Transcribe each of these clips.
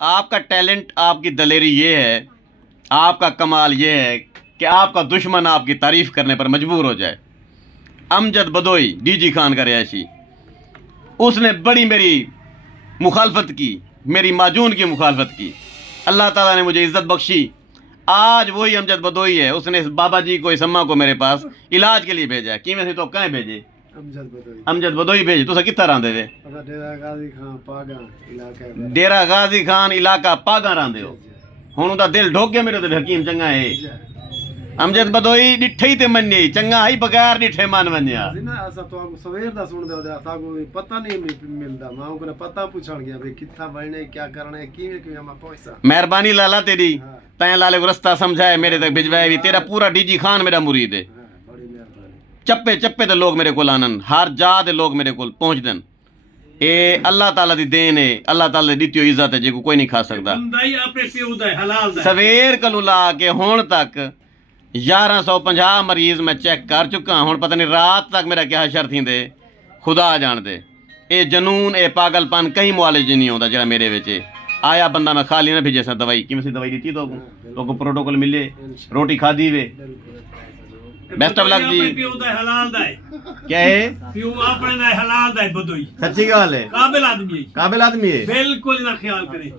आपका टैलेंट, आपकी दलेरी ये है, आपका कमाल ये है कि आपका दुश्मन आपकी तारीफ़ करने पर मजबूर हो जाए। अमजद बदोई डीजी खान का रिहायशी, उसने बड़ी मेरी मुखालफत की, मेरी माजून की मुखालफत की। अल्लाह ताला ने मुझे इज़्ज़त बख्शी। आज वही अमजद बदोई है, उसने इस बाबा जी को, इस अम्मा को मेरे पास इलाज के लिए भेजा है। किमें से तो कहें भेजे? अमजद बदोई भेजे। तुसा कित्था रहांदे वे? डेरा गाजी खान इलाका पागा रहांदे हो। हुण उहदा दिल ढोक गया मेरे ते हकीम चंगा है। अमजद बदोई डिठे ही ते मन्नी, चंगा ही बगैर डिठे मन वन्या। सवेर दा सुन दे ताको पता नहीं मिलदा। मां को पता पूछण गया भाई कित्था बनने, क्या करना है, किवें किवें मैं पहुंचा। मेहरबानी लाला तेरी, तैं लाले को रास्ता समझाए, मेरे तक भिजवाए भी। तेरा पूरा डीजी खान मेरा मुरीद है। चप्पे चप्पे दे लोग मेरे कोल आनन, हर जा दे लोग मेरे कोल पहुंचदन। ए अल्लाह ताला दी देन है, अल्लाह ताला दी दित्ती इज्जत है जिको कोई नहीं खा सकदा। सवेर कलू ला के हुण तक 1150 मरीज मैं चेक कर चुका। हुण पता नहीं रात तक मेरा क्या हशर थींदे, खुदा जान दे। ए जनून, ए पागलपन कहीं मुआलज नहीं होता जरा मेरे विच आया। बंदा मैं खाली ना भेजे सा दवाई, किमें सी दवाई दी तो प्रोटोकॉल मिले, रोटी खादी वे। बेस्ट ऑफ लक जी। क्या है? सच्ची गल है, काबिल आदमी है, बिल्कुल ना ख्याल करे।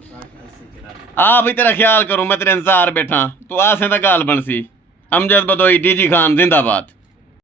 आ भी तेरा ख्याल करूं, मैं तेरे इंतजार बैठा, तू आसे दा गाल बनसी। अमजद बदोई डीजी खान जिंदाबाद।